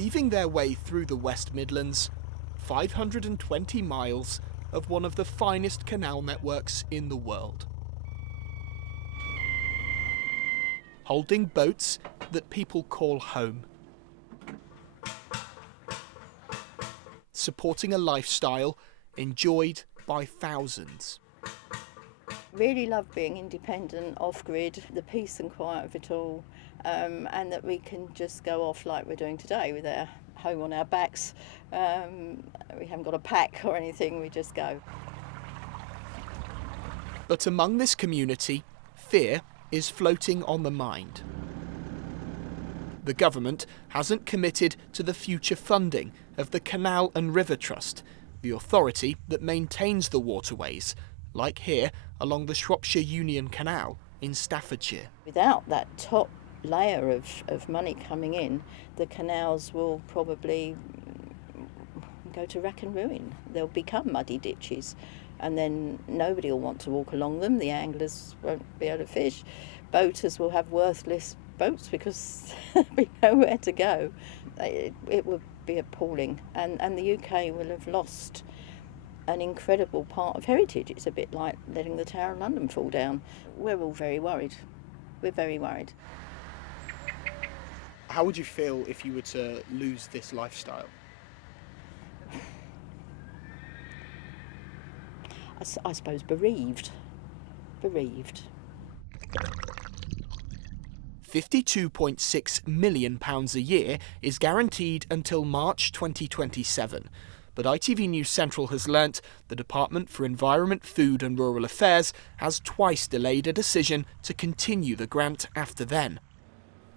weaving their way through the West Midlands, 520 miles of one of the finest canal networks in the world. Holding boats that people call home. Supporting a lifestyle enjoyed by thousands. Really love being independent, off-grid, the peace and quiet of it all, and that we can just go off like we're doing today with our home on our backs. We haven't got a pack or anything, we just go. But among this community, fear is floating on the mind. The government hasn't committed to the future funding of the Canal and River Trust, the authority that maintains the waterways, like here along the Shropshire Union Canal in Staffordshire. Without that top layer of money coming in, the canals will probably go to wreck and ruin. They'll become muddy ditches, and then nobody will want to walk along them. The anglers won't be able to fish. Boaters will have worthless boats because there'll be nowhere to go. It would be appalling, and the UK will have lost an incredible part of heritage. It's a bit like letting the Tower of London fall down. We're all very worried. We're very worried. How would you feel if you were to lose this lifestyle? I suppose bereaved. Bereaved. £52.6 million a year is guaranteed until March 2027. But ITV News Central has learnt the Department for Environment, Food and Rural Affairs has twice delayed a decision to continue the grant after then.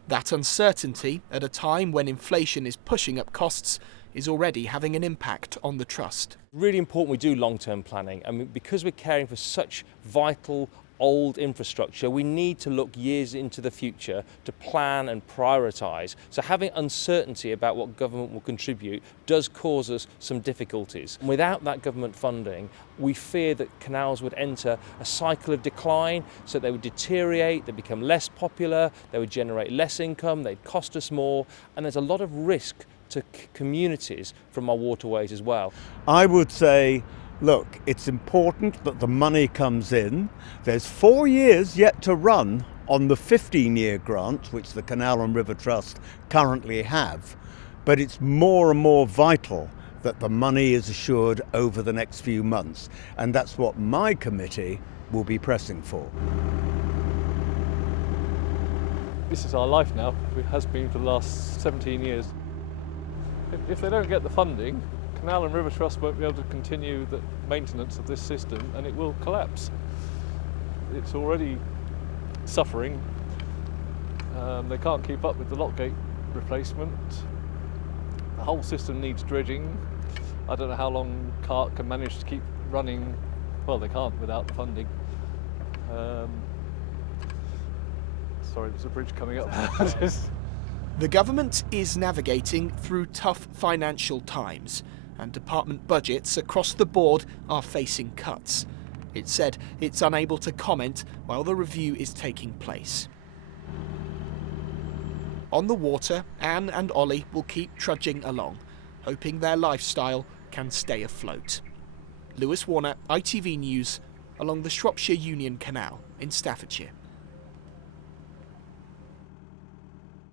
That uncertainty, at a time when inflation is pushing up costs, is already having an impact on the Trust. Really important we do long-term planning. I mean, because we're caring for such vital old infrastructure, we need to look years into the future to plan and prioritise. So having uncertainty about what government will contribute does cause us some difficulties. And without that government funding, we fear that canals would enter a cycle of decline, so they would deteriorate, they'd become less popular, they would generate less income, they'd cost us more, and there's a lot of risk to communities from our waterways as well. I would say, look, it's important that the money comes in. There's 4 years yet to run on the 15-year grant, which the Canal and River Trust currently have. But it's more and more vital that the money is assured over the next few months. And that's what my committee will be pressing for. This is our life now. It has been for the last 17 years. If they don't get the funding, Canal and River Trust won't be able to continue the maintenance of this system, and it will collapse. It's already suffering. They can't keep up with the lockgate replacement. The whole system needs dredging. I don't know how long CART can manage to keep running. Well, they can't without the funding. Sorry, there's a bridge coming up. The government is navigating through tough financial times, and department budgets across the board are facing cuts. It said it's unable to comment while the review is taking place. On the water, Anne and Ollie will keep trudging along, hoping their lifestyle can stay afloat. Lewis Warner, ITV News, along the Shropshire Union Canal in Staffordshire.